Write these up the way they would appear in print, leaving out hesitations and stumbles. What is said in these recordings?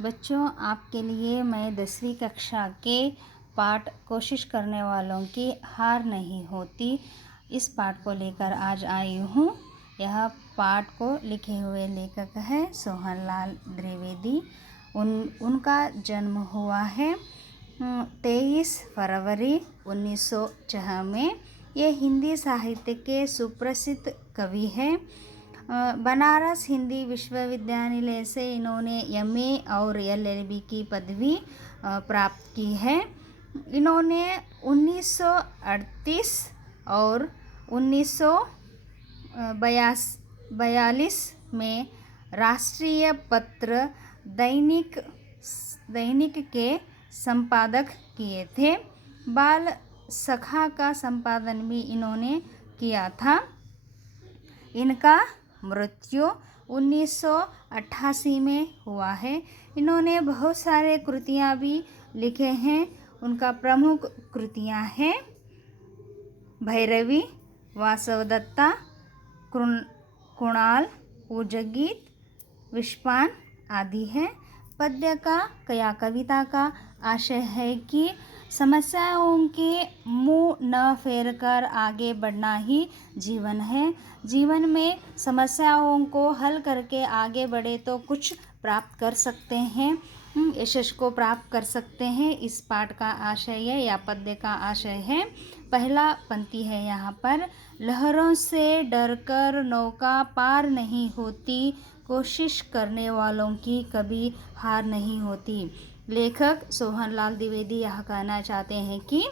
बच्चों, आपके लिए मैं 10वीं कक्षा के पाठ कोशिश करने वालों की हार नहीं होती इस पाठ को लेकर आज आई हूँ। यह पाठ को लिखे हुए लेखक है सोहनलाल द्विवेदी। उनका जन्म हुआ है 23 फरवरी 1906 में। ये हिंदी साहित्य के सुप्रसिद्ध कवि हैं। बनारस हिंदी विश्वविद्यालय से इन्होंने एमए और एलएलबी की पदवी प्राप्त की है। इन्होंने 1938 और 1942 में राष्ट्रीय पत्र दैनिक के संपादक किए थे। बाल सखा का संपादन भी इन्होंने किया था। इनका मृत्यु 1988 में हुआ है। इन्होंने बहुत सारे कृतियाँ भी लिखे हैं। उनका प्रमुख कृतियाँ हैं भैरवी, वासवदत्ता, कुणाल, पूजगीत, विश्वान आदि हैं। पद्य का या कविता का आशय है कि समस्याओं के मुंह न फेर कर आगे बढ़ना ही जीवन है। जीवन में समस्याओं को हल करके आगे बढ़े तो कुछ प्राप्त कर सकते हैं, यशस को प्राप्त कर सकते हैं। इस पाठ का आशय है या पद्य का आशय है। पहला पंक्ति है यहाँ पर, लहरों से डरकर नौका पार नहीं होती, कोशिश करने वालों की कभी हार नहीं होती। लेखक सोहनलाल द्विवेदी यह कहना चाहते हैं कि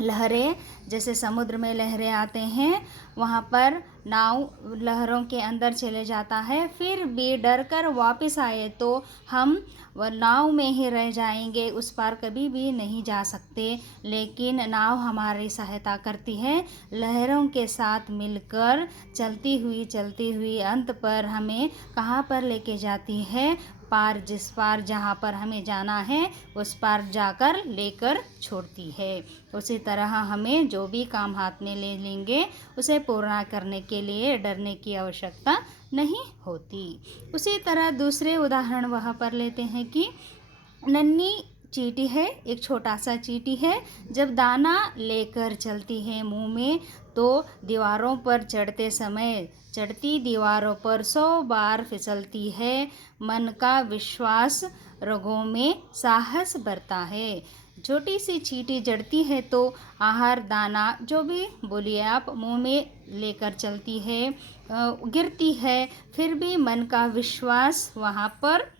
लहरें, जैसे समुद्र में लहरें आते हैं, वहाँ पर नाव लहरों के अंदर चले जाता है, फिर भी डर कर वापस आए तो हम वह नाव में ही रह जाएंगे, उस पार कभी भी नहीं जा सकते। लेकिन नाव हमारी सहायता करती है, लहरों के साथ मिलकर चलती हुई अंत पर हमें कहाँ पर लेके जाती है, पार, जिस पार जहाँ पर हमें जाना है उस पार जाकर लेकर छोड़ती है। उसी तरह हमें जो भी काम हाथ में ले लेंगे उसे पूर्ण करने के लिए डरने की आवश्यकता नहीं होती। उसी तरह दूसरे उदाहरण वहाँ पर लेते हैं कि नन्ही चींटी है, एक छोटा सा चींटी है, जब दाना लेकर चलती है मुंह में तो दीवारों पर चढ़ते समय चढ़ती दीवारों पर 100 बार फिसलती है। मन का विश्वास, रगों में साहस बढ़ता है। छोटी सी चींटी चढ़ती है तो आहार दाना जो भी बोलिए आप मुंह में लेकर चलती है, गिरती है, फिर भी मन का विश्वास वहाँ पर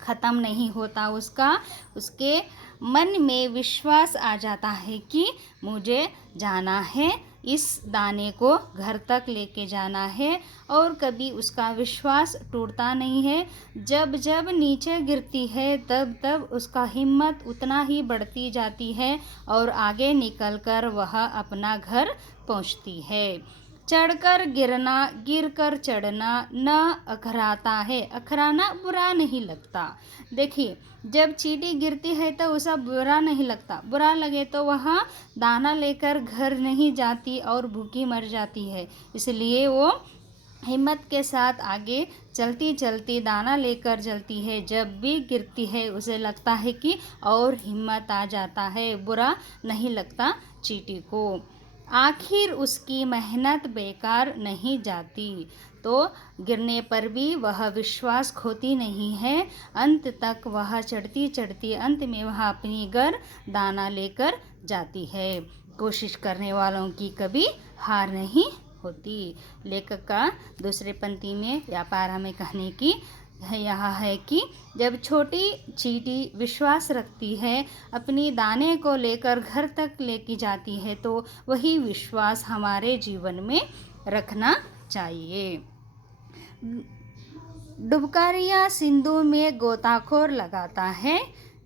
ख़त्म नहीं होता। उसके मन में विश्वास आ जाता है कि मुझे जाना है, इस दाने को घर तक लेके जाना है, और कभी उसका विश्वास टूटता नहीं है। जब जब नीचे गिरती है तब तब उसका हिम्मत उतना ही बढ़ती जाती है और आगे निकलकर वह अपना घर पहुंचती है। चढ़कर गिरना, गिरकर चढ़ना न अखराता है, अखराना बुरा नहीं लगता। देखिए, जब चींटी गिरती है तो उसे बुरा नहीं लगता, बुरा लगे तो वह दाना लेकर घर नहीं जाती और भूखी मर जाती है। इसलिए वो हिम्मत के साथ आगे चलती चलती दाना लेकर चलती है। जब भी गिरती है उसे लगता है कि और हिम्मत आ जाता है, बुरा नहीं लगता चींटी को। आखिर उसकी मेहनत बेकार नहीं जाती, तो गिरने पर भी वह विश्वास खोती नहीं है। अंत तक वह चढ़ती चढ़ती अंत में वह अपनी घर दाना लेकर जाती है। कोशिश करने वालों की कभी हार नहीं होती। लेखक का दूसरे पंक्ति में व्यापार हमें कहने की यह है कि जब छोटी चींटी विश्वास रखती है, अपनी दाने को लेकर घर तक लेके जाती है, तो वही विश्वास हमारे जीवन में रखना चाहिए। डुबकारिया सिंधु में गोताखोर लगाता है,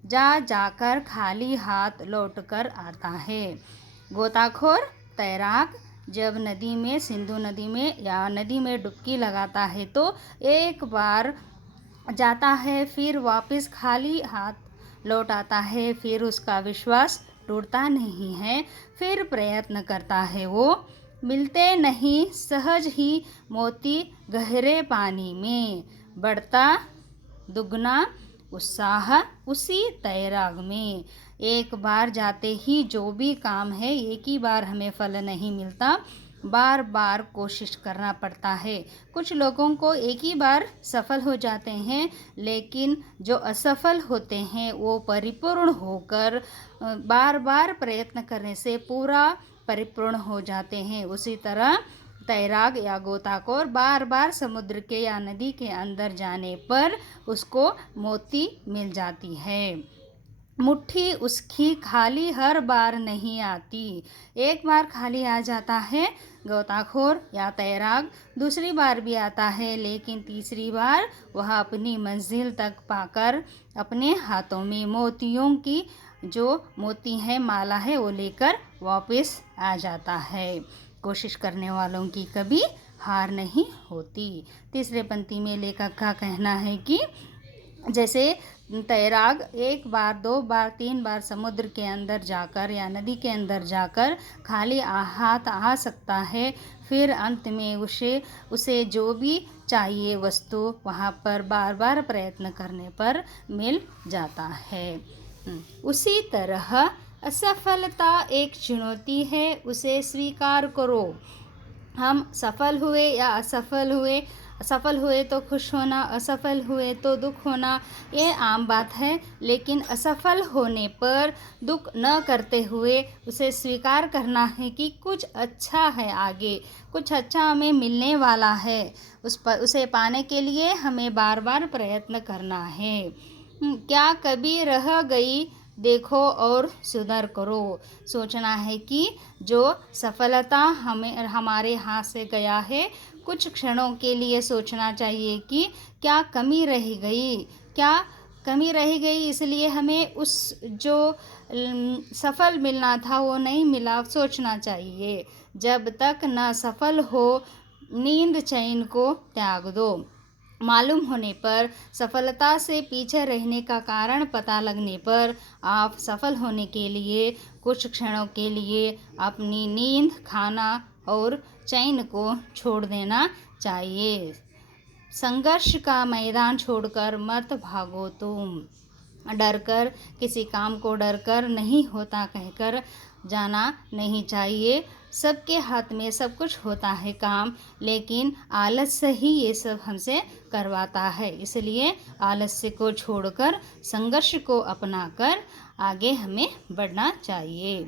जा जाकर खाली हाथ लौटकर आता है। गोताखोर तैराक जब नदी में, सिंधु नदी में या नदी में डुबकी लगाता है तो एक बार जाता है, फिर वापस खाली हाथ लौट आता है। फिर उसका विश्वास टूटता नहीं है, फिर प्रयत्न करता है। वो मिलते नहीं सहज ही मोती गहरे पानी में, बढ़ता दुगना उत्साह उसी तैराग में। एक बार जाते ही जो भी काम है एक ही बार हमें फल नहीं मिलता, बार बार कोशिश करना पड़ता है। कुछ लोगों को एक ही बार सफल हो जाते हैं, लेकिन जो असफल होते हैं वो परिपूर्ण होकर बार बार प्रयत्न करने से पूरा परिपूर्ण हो जाते हैं। उसी तरह तैराक या गोताखोर बार बार समुद्र के या नदी के अंदर जाने पर उसको मोती मिल जाती है। मुट्ठी उसकी खाली हर बार नहीं आती। एक बार खाली आ जाता है गोताखोर या तैराक, दूसरी बार भी आता है, लेकिन तीसरी बार वह अपनी मंजिल तक पाकर अपने हाथों में मोतियों की जो मोती है माला है वो लेकर वापस आ जाता है। कोशिश करने वालों की कभी हार नहीं होती। तीसरे पंक्ति में लेखक का कहना है कि जैसे तैराक एक बार, दो बार, तीन बार समुद्र के अंदर जाकर या नदी के अंदर जाकर खाली हाथ आ सकता है, फिर अंत में उसे जो भी चाहिए वस्तु वहाँ पर बार बार प्रयत्न करने पर मिल जाता है। उसी तरह असफलता एक चुनौती है, उसे स्वीकार करो। हम सफल हुए या असफल हुए, सफल हुए तो खुश होना, असफल हुए तो दुख होना, ये आम बात है। लेकिन असफल होने पर दुख न करते हुए उसे स्वीकार करना है कि कुछ अच्छा है आगे, कुछ अच्छा हमें मिलने वाला है। उसे पाने के लिए हमें बार बार प्रयत्न करना है। क्या कभी रह गई देखो और सुधार करो। सोचना है कि जो सफलता हमारे हाथ से गया है, कुछ क्षणों के लिए सोचना चाहिए कि क्या कमी रह गई, क्या कमी रह गई, इसलिए हमें उस जो सफल मिलना था वो नहीं मिला, सोचना चाहिए। जब तक न सफल हो नींद चैन को त्याग दो। मालूम होने पर, सफलता से पीछे रहने का कारण पता लगने पर आप सफल होने के लिए कुछ क्षणों के लिए अपनी नींद, खाना और चैन को छोड़ देना चाहिए। संघर्ष का मैदान छोड़कर मत भागो तुम। डरकर, किसी काम को डरकर नहीं होता कहकर जाना नहीं चाहिए। सबके हाथ में सब कुछ होता है काम, लेकिन आलस्य ही ये सब हमसे करवाता है। इसलिए आलस्य को छोड़कर संघर्ष को अपनाकर आगे हमें बढ़ना चाहिए।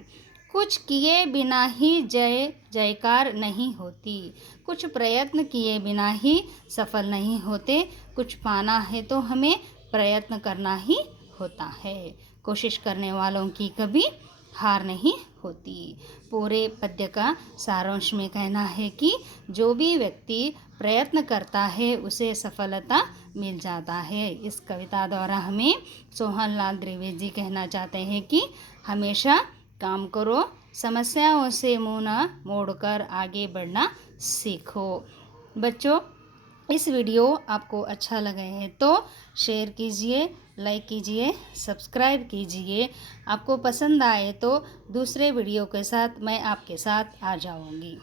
कुछ किए बिना ही जय जयकार नहीं होती। कुछ प्रयत्न किए बिना ही सफल नहीं होते। कुछ पाना है तो हमें प्रयत्न करना ही होता है। कोशिश करने वालों की कभी हार नहीं होती। पूरे पद्य का सारांश में कहना है कि जो भी व्यक्ति प्रयत्न करता है उसे सफलता मिल जाता है। इस कविता द्वारा हमें सोहनलाल द्विवेदी जी कहना चाहते हैं कि हमेशा काम करो, समस्याओं से मुंह न मोड़कर आगे बढ़ना सीखो। बच्चों, इस वीडियो आपको अच्छा लगे है तो शेयर कीजिए, लाइक कीजिए, सब्सक्राइब कीजिए। आपको पसंद आए तो दूसरे वीडियो के साथ मैं आपके साथ आ जाऊंगी।